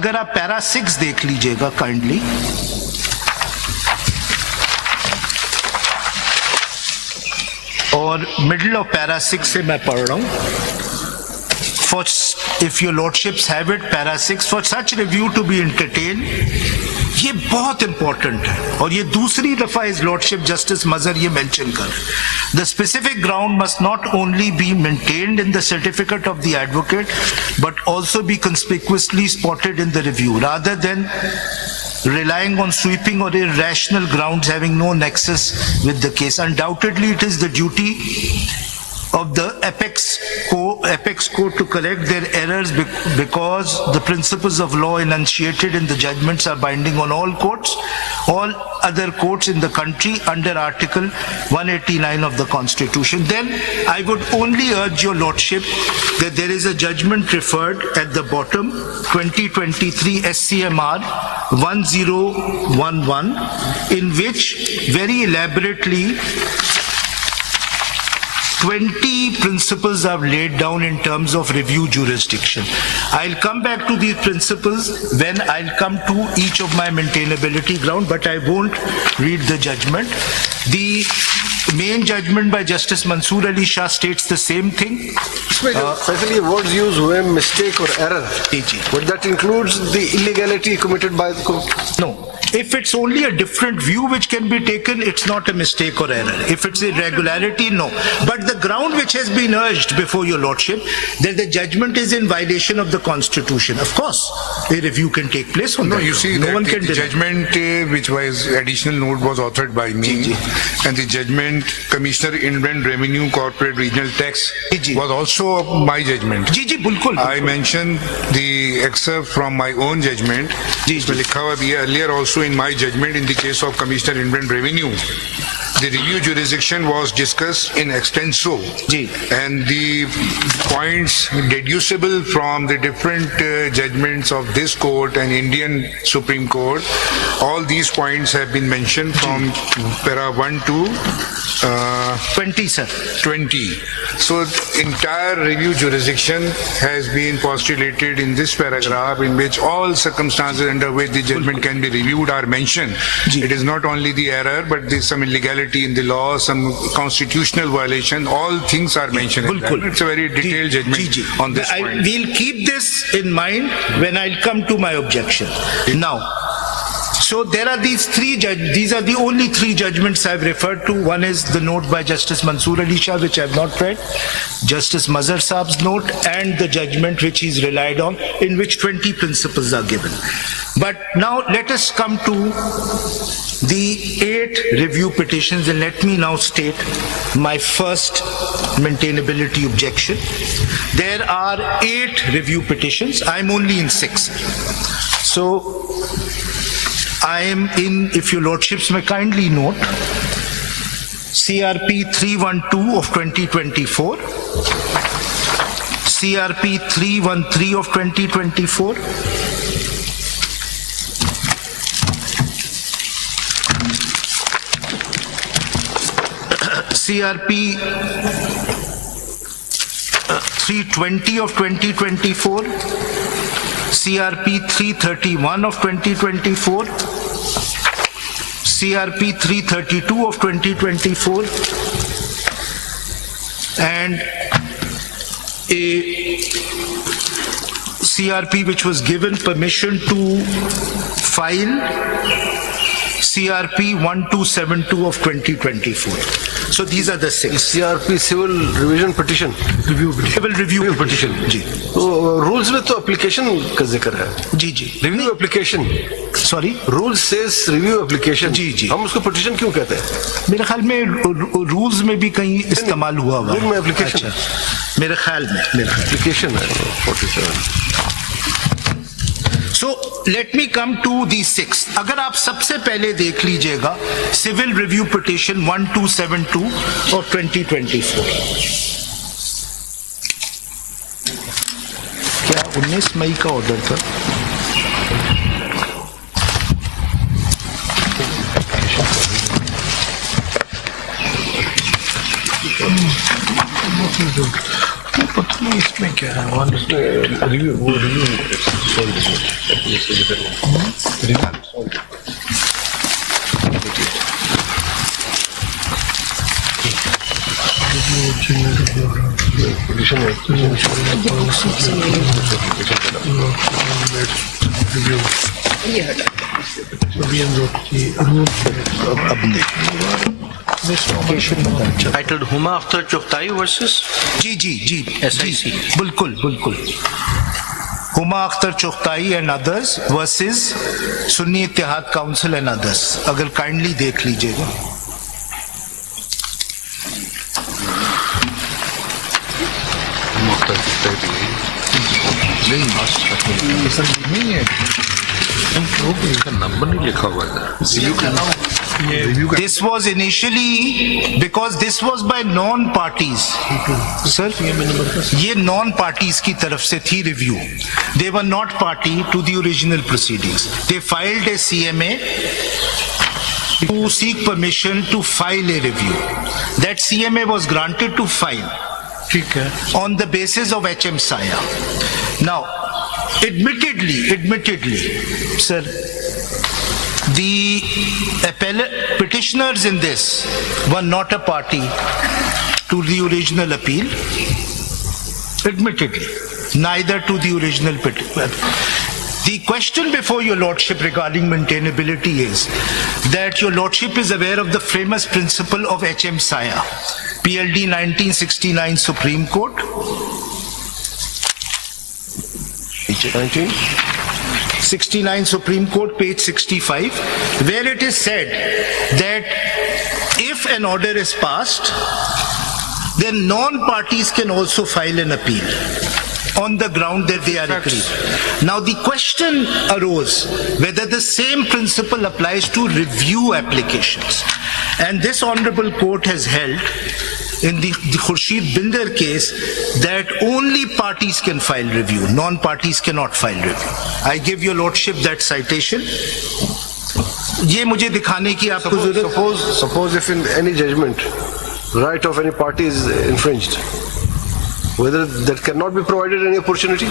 अगर आप पैरा 6 देख लीजिएगा काइंडली, और मिडिल ऑफ पैरा 6 से मैं पढ़ रहा हूं. For, if your lordships have it, para 6, for such review to be entertained, ये बहुत इंपॉर्टेंट है और ये दूसरी दफा इस लॉर्डशिप जस्टिस मजहर ये मेंशन कर. The specific ground must not only be maintained in the certificate of the advocate but also be conspicuously spotted in the review rather than relying on sweeping or irrational grounds having no nexus with the case. Undoubtedly, it is the duty of the apex court to correct their errors because the principles of law enunciated in the judgments are binding on all courts, all other courts in the country under Article 189 of the Constitution. Then I would only urge your lordship that there is a judgment referred at the bottom, 2023 SCMR 1011, in which very elaborately 20 principles are laid down in terms of review jurisdiction. I'll come back to these principles when I'll come to each of my maintainability ground, but I won't read the judgment. The main judgment by Justice Mansoor Ali Shah states the same thing. Especially words used हुए mistake or error. But that includes the illegality committed by the court. No. If it's only a different view which can be taken, it's not a mistake or error. If it's irregularity, no. But the ground which has been urged before your lordship, that the judgment is in violation of the Constitution. Of course, a review can take place on that. No, you see, no one can the judgment which was additional note was authored by me, and the judgment Commissioner Inland Revenue Corporate Regional Tax was also my judgment. I mentioned the excerpt from my own judgment. इसमें लिखा हुआ भी है, earlier also in my judgment in the case of Commissioner Inland Revenue, the review jurisdiction was discussed in extenso, and the points deducible from the different judgments of this court and Indian Supreme Court, all these points have been mentioned from para 1 to 20, sir. 20. So entire review jurisdiction has been postulated in this paragraph, in which all circumstances under which the judgment can be reviewed are mentioned. It is not only the error, but there's some illegality in the law, some constitutional violation, all things are mentioned in that. It's a very detailed judgment on this point. We'll keep this in mind when I'll come to my objection. Now, so there are these these are the only three judgments I've referred to. One is the note by Justice Mansoor Ali Shah, which I've not read, Justice Mazhar Saab's note, and the judgment which he's relied on, in which 20 principles are given. But now let us come to the 8 review petitions, and let me now state my first maintainability objection. There are 8 review petitions. I'm only in 6. So I am in, if your lordships may kindly note, CRP 312 of 2024, CRP 313 of 2024, CRP 320 of 2024, CRP 331 of 2024, CRP 332 of 2024, and a CRP which was given permission to file CRP 1272 of 2024. So these are the 6. CRP civil revision petition. Civil review petition. जी. तो rules में तो application का जिक्र है. जी जी. Review application. Sorry. Rules says review application. जी जी. हम उसको petition क्यों कहते हैं? मेरे ख्याल में rules में भी कहीं इस्तेमाल हुआ हुआ. Rule में application. मेरे ख्याल में. Application है 47. So let me come to the 6. अगर आप सबसे पहले देख लीजिएगा सिविल रिव्यू पिटिशन 1272 of 2024. क्या 19 मई का ऑर्डर था? इसमें क्या है? Review Titled Huma Akhtar Chughtai versus जी जी जी SIC. जी, बिल्कुल बिल्कुल Huma Akhtar Chughtai and others versus Sunni Ittehad council and others, अगर काइंडली देख लीजिएगा। नहीं है, नंबर नहीं लिखा हुआ है। This was initially because this was by non-parties. Sir, ये non-parties की तरफ से थी review. They were not party to the original proceedings. They filed a CMA to seek permission to file a review. That CMA was granted to file. ठीक है। On the basis of HM Saya. Now, admittedly, sir, the petitioners in this were not a party to the original appeal. Admittedly, neither to the original petition. The question before your lordship regarding maintainability is that your lordship is aware of the famous principle of HM Saya, PLD 1969 Supreme Court. 1969 Supreme Court, page 65, where it is said that if an order is passed, then non-parties can also file an appeal on the ground that they are aggrieved. Now the question arose whether the same principle applies to review applications. And this honorable court has held in the Khurshid Binder case that only parties can file review, non-parties cannot file review. I give your lordship that citation. ये मुझे दिखाने की आपको जरूरत। Suppose if in any judgment, right of any party is infringed, whether that cannot be provided any opportunity?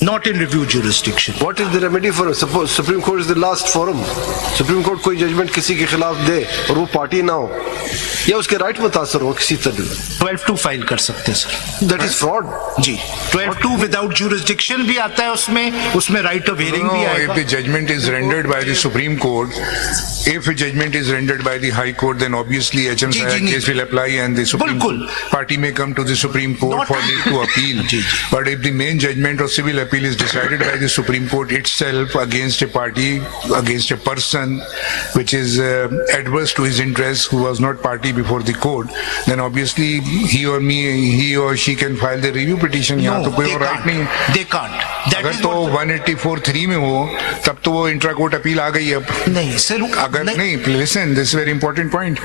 Not in review jurisdiction. What is the remedy for it? Suppose Supreme Court is the last forum. Supreme Court कोई judgment किसी के खिलाफ दे और वो party ना हो या उसके राइट मुतासर हो किसी तरह, 12-2 फाइल कर सकते हैं सर। that is fraud. जी, 12-2 विदाउट jurisdiction भी आता है उसमें राइट ऑफ हियरिंग भी if आएगा। the judgment is rendered by the Supreme Court, if a judgment is rendered by the High Court, then obviously HM ji, Saya ji, case will apply and the Supreme बिल्कुल। Party may come to the Supreme Court Not- for leave to appeal. जी, जी। But if the main judgment or civil appeal is decided by the Supreme Court itself against a party, against a person which is adverse to his interests, who was not party before the court, then obviously he or she can file the review petition. यहाँ तो कोई और right नहीं है। They can't. That अगर is तो what 184(3) में हो तब तो वो इंट्रा कोर्ट अपील आ गई अब। नहीं सर, अगर नहीं, listen, this very important point.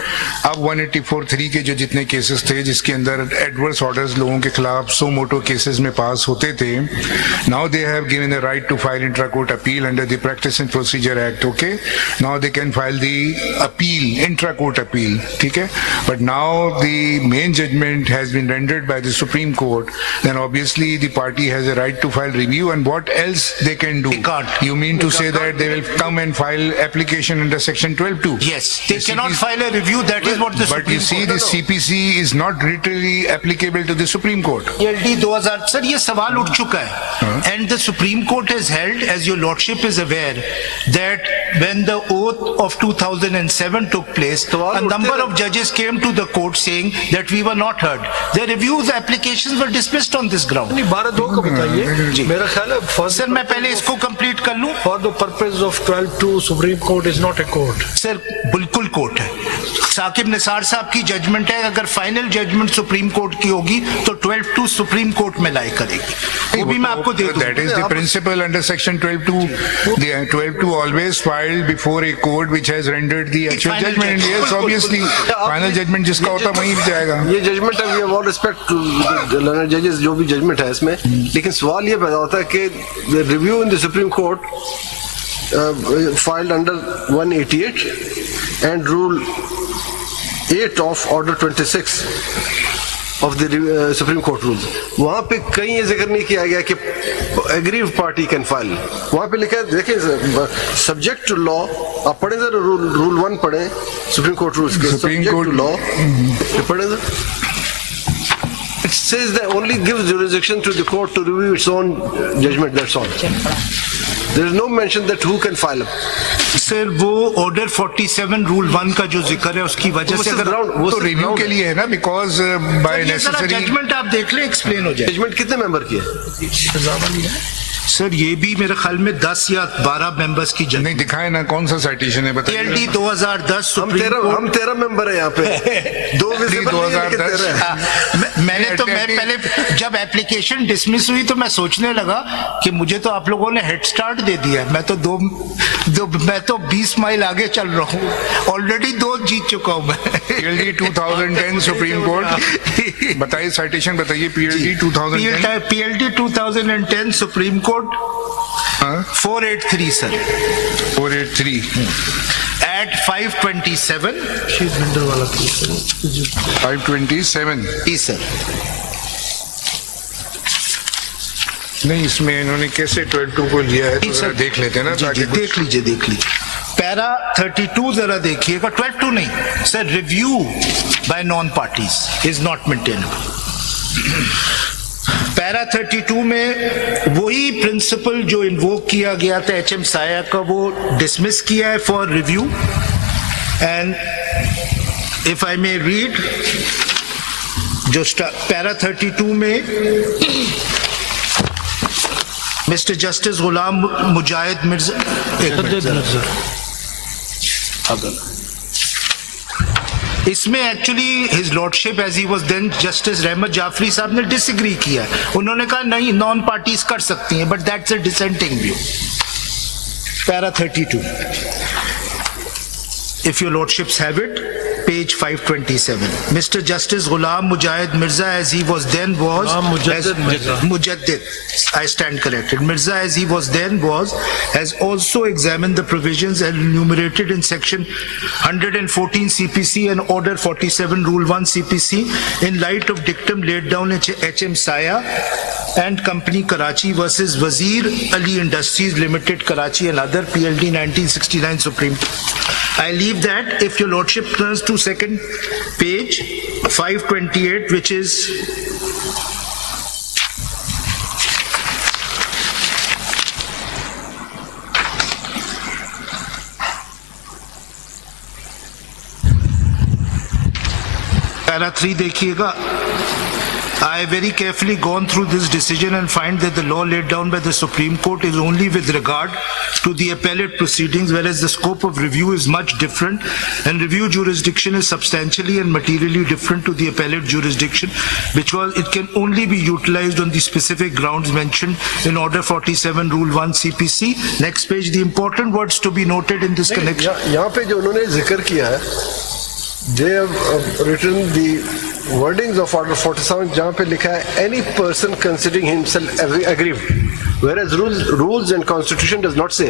अब 184(3) के जो जितने केसेस थे जिसके अंदर एडवर्स ऑर्डर्स लोगों के खिलाफ सो मोटो केसेस में पास होते थे, now they have given the right to file intra court appeal under the practice and procedure act. Okay, now they can file the appeal, intra court appeal, ठीक है। But now the main judgment has been rendered by the supreme court, then obviously the party has a right to file review, and what else they can do? They can't. You mean to say that they will come and file application under section 12(2)? yes, they The cannot CPC file a review. That is what the But you Supreme see, Court. the CPC is not literally applicable to the Supreme Court. PLD 2000 sir ये सवाल उठ चुका है, and the Supreme Court has held, as your lordship is aware, that when the oath of 2007 took place, a number of judges came to the court saying that we were not heard. Their reviews applications were dismissed on this ground. नहीं 12-2 का बताइए। मेरा ख्याल है sir मैं पहले इसको complete कर लूं। For the purpose of 12-2, Supreme Court is not a court. Sir बिल्कुल कोर्ट है। साकिब निसार साहब की जजमेंट है, अगर फाइनल जजमेंट सुप्रीम कोर्ट की होगी तो 12-2 सुप्रीम कोर्ट में लाई करेगी, वो भी मैं आपको दे दूं। That is the principle under section 12(2). The 12(2) always filed before a court which has rendered the actual final judgment. judgment. Yes, obviously, final judgment जिसका होता वहीं भी जाएगा। ये जजमेंट है, we have all respect to learned जजेस जो भी जजमेंट है इसमें, लेकिन सवाल ये पैदा होता है कि review in the supreme court filed under 188 and rule 8 of order 26 of the Supreme Court rules. वहाँ पे कहीं ये जिक्र नहीं किया गया कि aggrieved party can file. वहाँ पे लिखा है, देखिए, subject to law. आप पढ़े सर rule 1 पढ़े Supreme Court rules के. Supreme Subject Court- to law. ये पढ़े sir. It says that only gives jurisdiction to the court to review its own judgment. That's all. There is no mention that who can file. Sir वो order 47 rule 1 का जो जिक्र है उसकी वजह से अगर वो तो रिव्यू के लिए है ना, बिकॉज बाय नेसेसरी जजमेंट आप देख लें, एक्सप्लेन हो जाए. जजमेंट कितने मेंबर की है? सर ये भी मेरे ख्याल में 10 या 12 मेंबर्स की जज. नहीं दिखाए ना, कौन सा साइटेशन है बताइए. PLD 2010 हम सुप्रीम कोर्ट. 13 मेंबर है यहाँ पे. 2 मैं पहले जब एप्लीकेशन डिसमिस हुई तो मैं सोचने लगा कि मुझे तो आप लोगों ने हेड स्टार्ट दे दिया. मैं तो 20 माइल आगे चल रहा हूँ. ऑलरेडी 2 जीत चुका हूँ मैं. PLD 2010 supreme court. बताइए साइटेशन बताइए. PLD 2010 PLD 2010 supreme court 483 sir. 483 at 527. 527. जी सर. नहीं, इसमें इन्होंने कैसे 12 को लिया है, तो जी, जरा सर. देख लेते हैं ना. जी, ताकि जी, कुछ- देख लीजिए. पैरा 32 जरा देखिएगा. 12 नहीं sir. Review bye non parties is not maintainable. Para 32 में वही प्रिंसिपल जो इन्वोक किया गया था HM साया का, वो डिसमिस किया है for review. And if I may read, जो पैरा 32 में मिस्टर जस्टिस गुलाम मुजाहिद मिर्जा, इसमें actually his lordship as he was then justice Rahmat Jafari साहब ने डिसएग्री किया. उन्होंने कहा नहीं, नॉन पार्टीज कर सकती हैं, but that's a dissenting view. Para 32, if your lordships have it, page 527. Mr. Justice Ghulam Mujahid Mirza, as he was then was, Mujaddid, I stand corrected. Mirza, as he was then was, has also examined the provisions enumerated in section 114 CPC and order 47 rule 1 CPC in light of dictum laid down in HM Saya and Company Karachi versus Wazir Ali Industries Limited Karachi and other PLD 1969 Supreme. I leave that. If your lordship turns to second page 528, which is para 3 देखिएगा. I have very carefully gone through this decision and find that the law laid down by the Supreme Court is only with regard to the appellate proceedings, whereas the scope of review is much different, and review jurisdiction is substantially and materially different to the appellate jurisdiction, because it can only be utilized on the specific grounds mentioned in Order 47 Rule 1 CPC. Next page, the important words to be noted in this connection. यहाँ पे जो उन्होंने जिक्र किया है, they have written the wordings of Order 47 जहाँ पे लिखा है any person considering himself aggrieved, whereas rules and constitution does not say.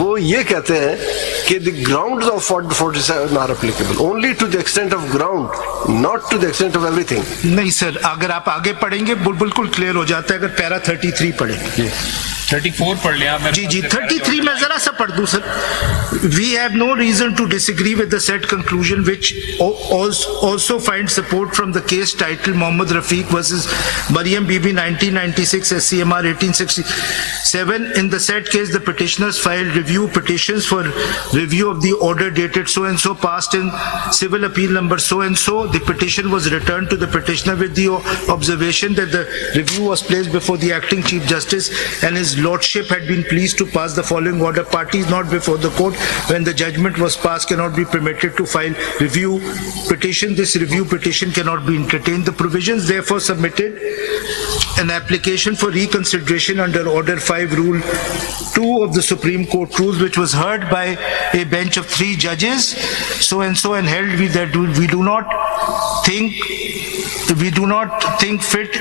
वो ये कहते हैं कि the grounds of Order 47 are applicable only to the extent of ground, not to the extent of everything. नहीं सर, अगर आप आगे पढ़ेंगे बिल्कुल क्लियर हो जाता है. अगर पैरा 33 पढ़ेंगे. 34 पढ़ लिया मैं. जी 33 में जरा सा पढ़ दूं sir. We have no reason to disagree with the said conclusion, which also finds support from the case titled Mohammad Rafiq versus Mariam Bibi 1996 SCMR 1867. In the said case, the petitioners filed review petitions for review of the order dated so and so, passed in civil appeal number so and so. The petition was returned to the petitioner with the observation that the review was placed before the acting Chief Justice and his lordship had been pleased to pass the following order. Parties not before the court when the judgment was passed cannot be permitted to file review petition. This review petition cannot be entertained. The provisions therefore submitted an application for reconsideration under Order 5 Rule 2 of the Supreme Court rules, which was heard by a bench of 3 judges so and held that we do not think fit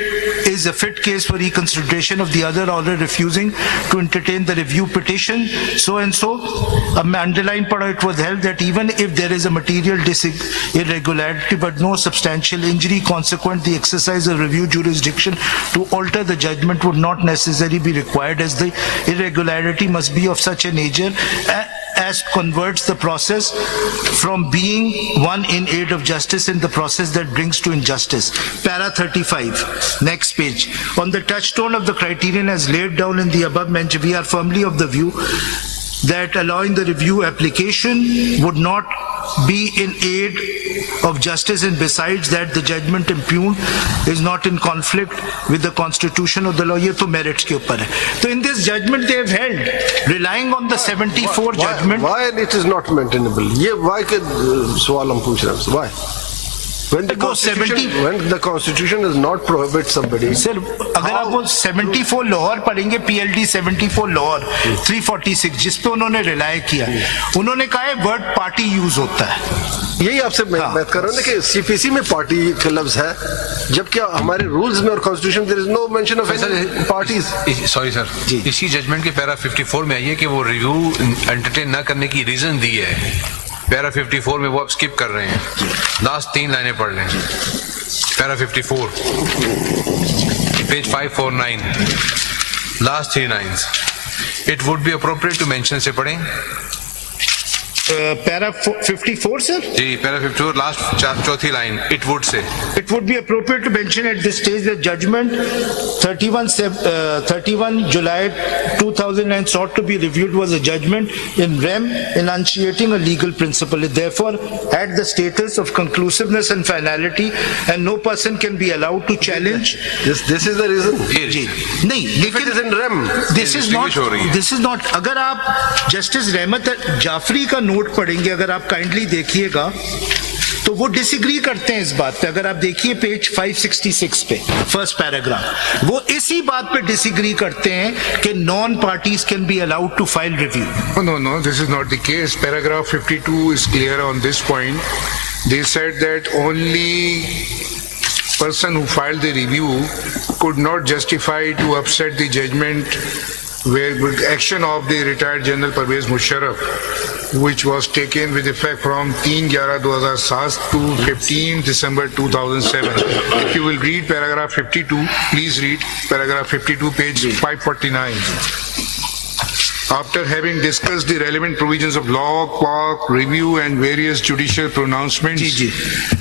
is a fit case for reconsideration of the other order refusing to entertain the review petition, so and so. Underline pada, it was held that even if there is a material irregularity but no substantial injury consequent, the exercise of review jurisdiction to alter the judgment would not necessarily be required, as the irregularity must be of such a nature as converts the process from being one in aid of justice in the process that brings to injustice. Para 35, next page. On the touchstone of the criterion as laid down in the above mentioned, we are firmly of the view that allowing the review application would not be in aid of justice, and besides that the judgment impugned is not in conflict with the constitution or the law. ये तो merits के ऊपर है. So in this judgment they have held, relying on the 74 judgment. Why it is not maintainable? ये why के सवाल हम पूछ रहे हैं. Why? When the constitution does not prohibit somebody. Sir, अगर आप वो 74 लाहौर पढ़ेंगे, PLD 74 लाहौर 346 जिस पे उन्होंने रिलाय किया, उन्होंने कहा है वर्ड पार्टी यूज होता है. यही आपसे मैं बात कर रहा हूँ ना कि CPC में पार्टी का लफ्ज है, जबकि हमारे रूल्स में और constitution there is no mention of any parties. Sorry sir, इसी जजमेंट के पैरा 54 में आइए कि वो रिव्यू एंटरटेन न करने की रीजन दी है. पैरा 54 में वो आप स्किप कर रहे हैं. लास्ट 3 लाइनें पढ़ लें. Para 54 page 549 last 3 lines. It would be appropriate to mention से पढ़ें. Para 54 sir? जी, पैरा 54 लास्ट चौथी line. It would say It would be appropriate to mention at this stage that judgment 31 July 2009 sought to be reviewed was a judgment in rem enunciating a legal principle. It therefore had the status of conclusiveness and finality, and no person can be allowed to challenge. This is the reason. जी नहीं, If it is in rem, this is not. अगर आप justice Rahmat Jafri का note पढ़ेंगे, अगर आप kindly देखिएगा, तो वो डिसएग्री करते हैं इस बात पे. अगर आप देखिए पेज 566 पे फर्स्ट पैराग्राफ, वो इसी बात पे डिसएग्री करते हैं कि non parties can be allowed to file review. No, this is not the case. Paragraph 52 is clear on this point. They said that only person who filed the review could not justify to upset the judgment where with action of the retired General Pervez Musharraf, which was taken with effect from 3/11/2007 to 15 December 2007. If you will read paragraph 52, please read paragraph 52, page 549. After having discussed the relevant provisions of law, Quark, review and various judicial pronouncements,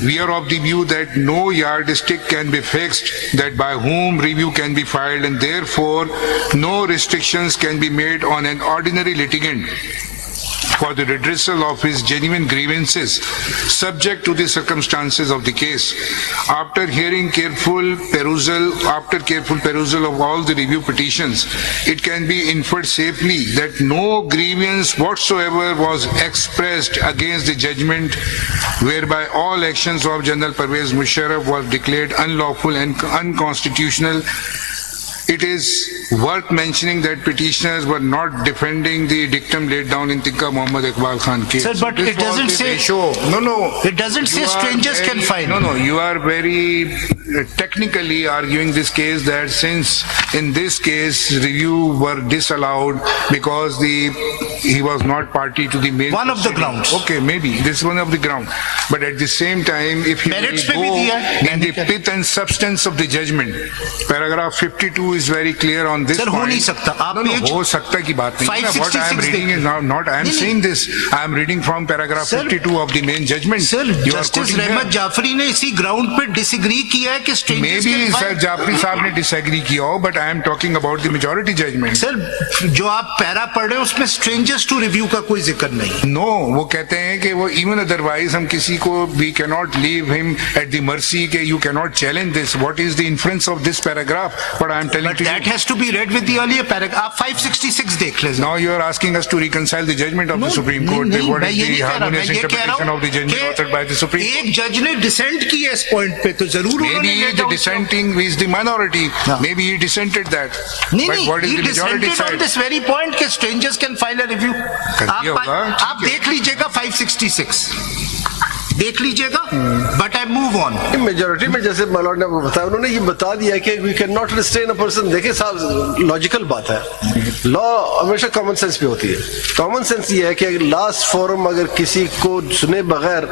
we are of the view that no yardstick can be fixed that by whom review can be filed, and therefore no restrictions can be made on an ordinary litigant for the redressal of his genuine grievances subject to the circumstances of the case. After careful perusal of all the review petitions, it can be inferred safely that no grievance whatsoever was expressed against the judgment whereby all actions of General Pervez Musharraf was declared unlawful and unconstitutional. It is worth mentioning that petitioners were not defending the dictum laid down in Tikka Muhammad Iqbal Khan case. Sir, but it doesn't say. No. It doesn't say strangers can file. No. You are very technically arguing this case that since in this case review were disallowed because he was not party to the main. One of the grounds. Okay, maybe this is one of the ground. But at the same time, if you Merits will पे भी go दिया है. in the pith and substance of the judgment, paragraph 52 is very clear on this Sir, point. हो नहीं सकता. आप No, page हो सकता की बात नहीं है. What I am 566 reading is not I am नहीं, saying this. I am reading from paragraph Sir, 52 of the main judgment. Sir, You are justice quoting रहमत here. जाफरी ने इसी ग्राउंड पे डिसएग्री किया है कि strangers Maybe can Sir file. Jafri साहब ने disagree किया हो, but I am talking about the majority judgment. Sir, जो आप पैरा पढ़ रहे हैं उसमें स्ट्रेंजर्स टू रिव्यू का कोई जिक्र नहीं. No, वो कहते हैं कि वो even otherwise हम किसी को we cannot leave him at the mercy कि you cannot challenge this. What is the inference of this paragraph? But I am telling But to that you. has to be read with the earlier paragraph. आप 566 देख लें. Now you are asking us to reconcile the judgment of the Supreme Court. नहीं, What मैं is ये the नहीं कह रहा. मैं harmonious ये कह रहा interpretation of the हूँ judgment authored by the Supreme कि Court? एक जज ने डिसेंट किया इस पॉइंट पे, तो जरूर उन्होंने Maybe let the down- dissenting is the minority. Maybe he dissented that. नहीं But नहीं, what is he the majority dissented on side? this very point कि strangers can file a review. कर दिया होगा, ठीक आप देख लीजिएगा 566. देख लीजिएगा, but I move on. Majority में जैसे मालॉर्ड ने बताया, उन्होंने ये बता दिया कि we can not restrain a person. देखिए साहब, लॉजिकल बात है, लॉ हमेशा कॉमन सेंस पे होती है। कॉमन सेंस ये है कि अगर लास्ट फोरम अगर किसी को सुने बगैर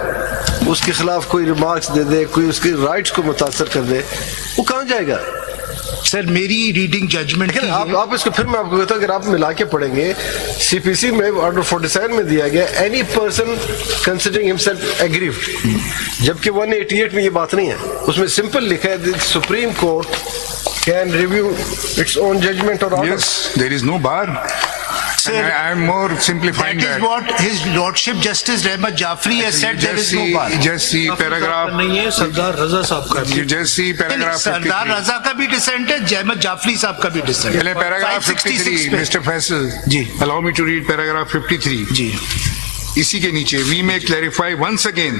उसके खिलाफ कोई रिमार्क्स दे दे, कोई उसके राइट्स को मुतासर कर दे, वो कहाँ जाएगा? सर मेरी रीडिंग जजमेंट लेकिन आप इसको फिर मैं आपको कहता हूँ, अगर आप मिला के पढ़ेंगे, सीपीसी में ऑर्डर 47 में दिया गया any person considering himself aggrieved, जबकि 188 में ये बात नहीं है। उसमें सिंपल लिखा है supreme court can review its own judgment और order. Yes, there is no bar. Sir, I am more simplifying that is what his lordship Justice Rahmat Jafri has said, there is no bar। Just see paragraph. नहीं है, सरदार रजा साहब का You just see paragraph सरदार 53. रजा का भी decent है, जहमत जाफरी साहब का भी डिसेंट पहले paragraph 53, Mr. Faisal. Ji. Allow me to read paragraph 53. जी। इसी के नीचे we may clarify once again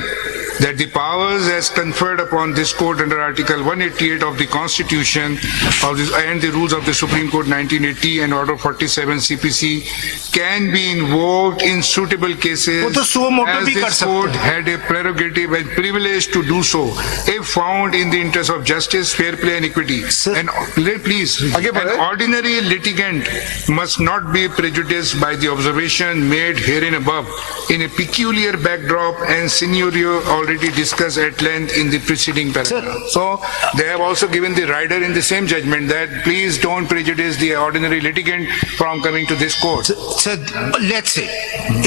that the powers as conferred upon this court under Article 188 of the Constitution and the rules of the Supreme Court 1980 and Order 47 CPC can be invoked in suitable cases वो तो suo motu as भी कर this सकते court हैं। had a prerogative and privilege to do so if found in the interest of justice, fair play and equity. Sir, And please, आगे बढ़े। an ordinary litigant must not be prejudiced by the observation made herein above in a peculiar backdrop and scenario already discussed at length in the preceding paragraph. So they have also given the rider in the same judgment that please don't prejudice the ordinary litigant from coming to this court. So let's say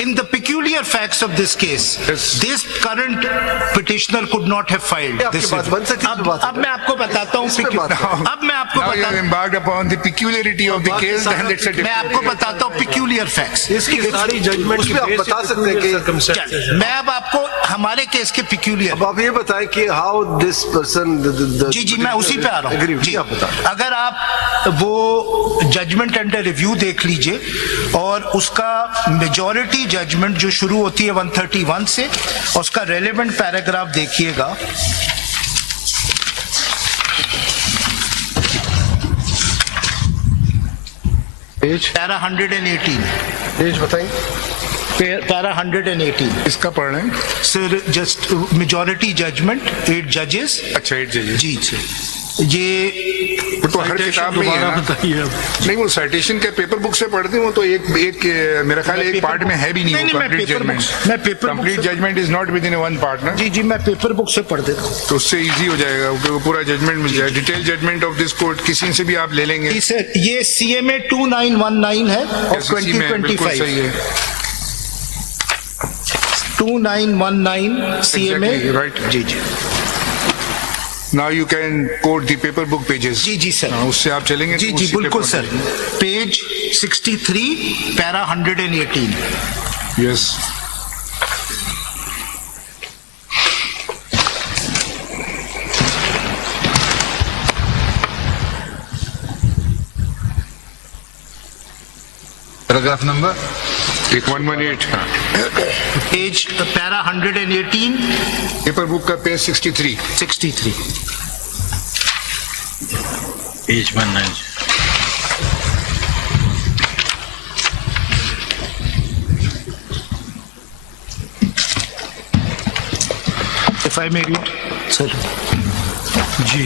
in the peculiar facts of this case, Yes. this current petitioner could not have filed आपकी this बात बन सकती है, अब, बात अब मैं आपको बताता हूँ इस पे बात करो। अब मैं आपको Now you have बताता embarked upon the peculiarity of the case and it's a मैं आपको बताता हूँ peculiar facts। इसकी सारी जजमेंट उसमें आप बता सकते हैं कि चल, मैं अब आपको हमारे केस के peculiar अब आप ये बताएं कि हाउ दिस पर्सन जी जी मैं उसी पे आ रहा हूँ जी। आप बताएं। अगर आप वो जजमेंट अंडर रिव्यू देख लीजिए और उसका मेजॉरिटी जजमेंट जो शुरू होती है 131 से, और उसका रेलेवेंट पैराग्राफ देखिएगा। पेज पैरा 118, पेज बताएं। पैरा 118 इसका पढ़ रहे हैं। सर, जस्ट मेजॉरिटी जजमेंट 8 जजेस। अच्छा 8 जजेस। जी सर, ये वो तो हर किताब में ही है ना। बताइए अब। नहीं, वो साइटेशन के पेपर बुक से पढ़ते हैं, वो तो एक मेरा ख्याल है एक पार्ट में है भी नहीं। नहीं, मैं कंप्लीट पेपर जजमेंट, बुक- मैं पेपर बुक कंप्लीट से- judgment is not within one part ना। जी जी मैं पेपर बुक से पढ़ देता हूँ। तो उससे इजी हो जाएगा, वो पूरा जजमेंट मिल जाएगा। Detail judgment of this court किसी से भी आप ले लेंगे। जी सर, ये CMA 2919 है और SEC में बिल्कुल सही 2025 है। 2919 CMA। Exactly, right. जी जी Now you can quote the paper book pages. जी जी सर, हाँ, उससे आप चलेंगे जी तो जी उसी पे बिल्कुल पहुंच सर। Page 63 para 118। जाएंगे। Yes. पैराग्राफ नंबर 118 हाँ। पेज पैरा 118 पेपर बुक का page 63। 63। Page 19। If I may read, sir. जी।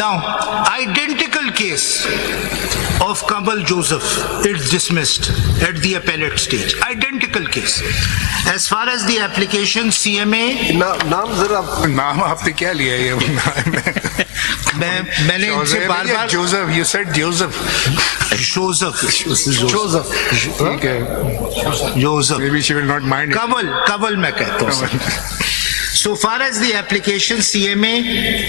Now, identical case of Kamal Joseph is dismissed at the appellate stage. Identical case. As far as the application CMA, नाम जरा नाम आपने क्या लिया है ये? मैंने इनसे बार बार Joseph, you said Joseph. Joseph Joseph ठीक है। Joseph Maybe she will not mind it. कवल मैं कहता हूँ sir. So far as the application CMA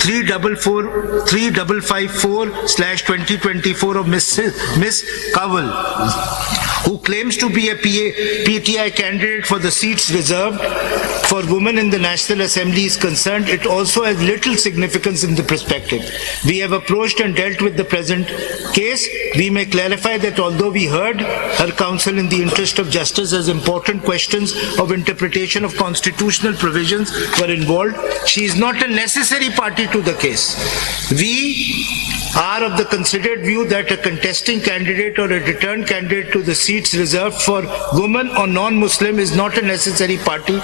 3554/2024 of Miss Kawal, who claims to be a PTI candidate for the seats reserved for women in the National Assembly is concerned, it also has little significance in the perspective. We have approached and dealt with the present case. We may clarify that although we heard her counsel in the interest of justice as important questions of interpretation of constitutional provisions were involved, she is not a necessary party to the case. We are of the considered view that a contesting candidate or a returned candidate to the seats reserved for women or non-Muslim is not a necessary party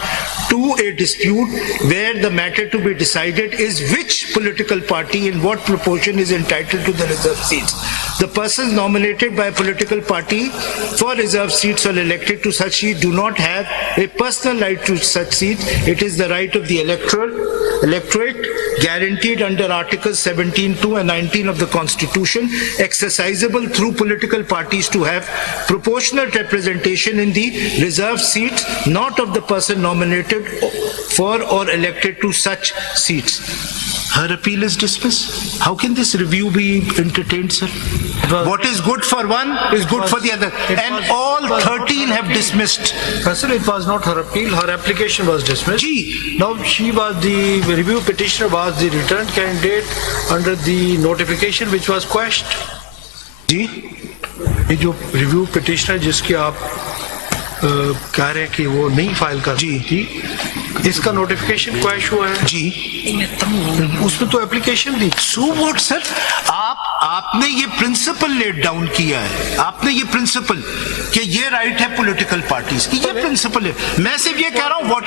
to a dispute where the matter to be decided is which political party in what proportion is entitled to the reserved seats. The persons nominated by a political party for reserved seats or elected to such seats do not have a personal right to such seats. It is the right of the electorate guaranteed under Articles 17(2) and 19 of the Constitution, exercisable through political parties to have proportional representation in the reserved seats, not of the person nominated for or elected to such seats. Her appeal is dismissed. How can this review be entertained, sir? What is good for one is good for the other. And all 13 have dismissed. Faisal, it was not her appeal, her application was dismissed. Gee. Now she was the review petitioner, was the returned candidate under the notification which was quashed. जी ये जो review petitioner जिसकी आप कह रहे हैं कि वो नहीं फाइल कर जी। थी, इसका नोटिफिकेशन क्वैश हुआ है जी उसमें तो एप्लीकेशन थी। सो व्हाट सर, आपने ये प्रिंसिपल लेट डाउन किया है, आपने ये प्रिंसिपल कि ये राइट है पॉलिटिकल पार्टीज की, ये प्रिंसिपल है। मैं सिर्फ ये कह रहा हूँ व्हाट